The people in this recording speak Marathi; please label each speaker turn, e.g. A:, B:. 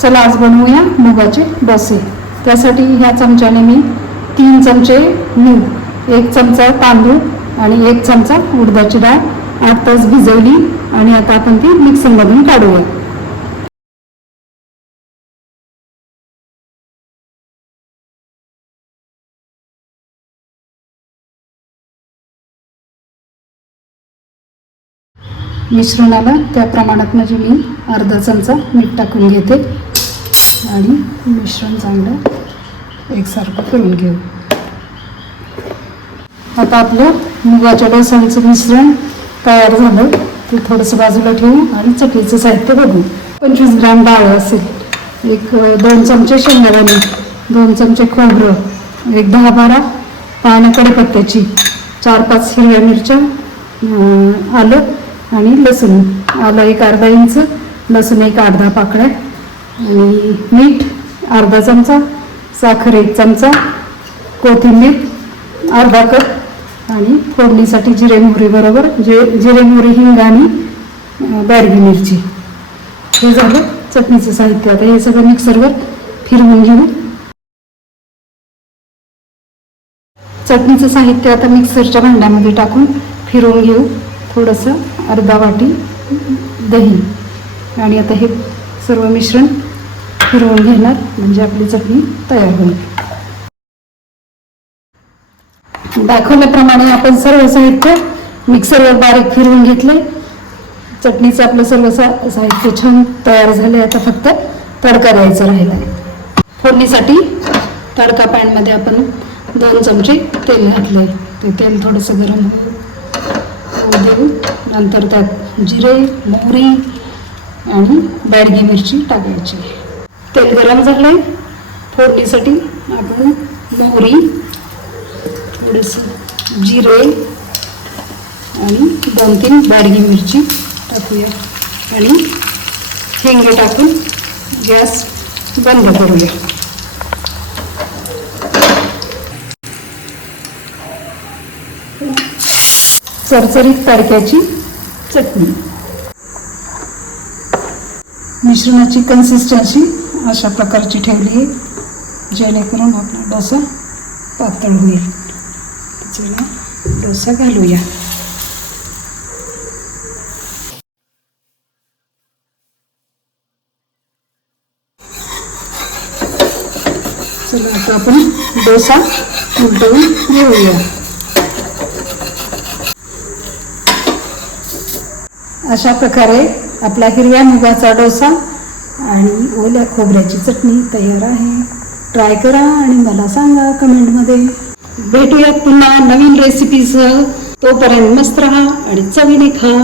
A: चला आज बनवूया मुगाचे डोसे. त्यासाठी ह्या चमच्याने मी तीन चमचे मूग एक चमचा तांदूळ आणि एक चमचा उडदाची डाळ आठ तास भिजवली आणि आता आपण ती मिक्सरमधून काढूया. मिश्रणाला त्या प्रमाणात म्हणजे मी अर्धा चमचा मीठ टाकून घेते. आणि मिश्रण चांगलं एकसारखं करून घेऊ. आता आपलं मुगाच्या डोसांचं मिश्रण तयार झालं. ते थोडंसं बाजूला ठेवू आणि चटणीचं साहित्य बघू. पंचवीस ग्राम डाळ असेल. एक दोन चमचे शेंगदाणे दोन चमचे खोबरं एक दहा बारा पानं कडपत्त्याची चार पाच हिरव्या मिरच्या आलं आणि लसूण. आलं एक अर्धा इंच. लसूण एक अर्धा पाकळ्या आणि मीठ अर्धा चमचा साखर एक चमचा कोथिंबीर अर्धा कप आणि फोडणीसाठी जिरे मोहरी बरोबर जे जिरे मोहरी हिंग आणि बारगी मिरची. हे झालं चटणीचं साहित्य. आता हे सगळं मिक्सरवर फिरवून घेऊ. चटणीचं साहित्य आता मिक्सरच्या भांड्यामध्ये टाकून फिरवून घेऊ. थोडंसं अर्धा वाटी दही. आणि आता हे सर्व मिश्रण फिरवून घेणार म्हणजे आपली चटणी तयार होईल. दाखवल्याप्रमाणे आपण सर्व साहित्य मिक्सरवर बारीक फिरवून घेतले चटणीचं आपलं सर्व सा साहित्य छान तयार झाले आता फक्त तडका द्यायचा राहिला आहे फोडणीसाठी तडका पॅनमध्ये आपण दोन चमचे तेल घातले ते तेल थोडंसं गरम होऊ देऊ. नंतर त्यात जिरे मोहरी आणि बॅडगी मिरची टाकायची. तेल गरम झालं आहे फोडणीसाठी आपण मोहरी थोडंसं जिरे आणि दोन तीन बॅडगी मिरची टाकूया. आणि हिंगे टाकून गॅस बंद करूया. चरचरीत तडक्याची चटणी. मिश्रणाची कन्सिस्टन्सी अशा प्रकारची ठेवली आहे. जेणेकरून आपला डोसा पातळ होईल. चला डोसा घालूया. चला आता आपण डोसा उलटवून घेऊया. अशा प्रकारे आपला हिरव्या मुगाचा डोसा आणि ओल्या खोबऱ्याची चटणी तयार आहे. ट्राय करा आणि मला सांगा कमेंटमध्ये. भेटूयात पुन्हा नवीन रेसिपीसह तोपर्यंत मस्त राहा आणि चवीने खा.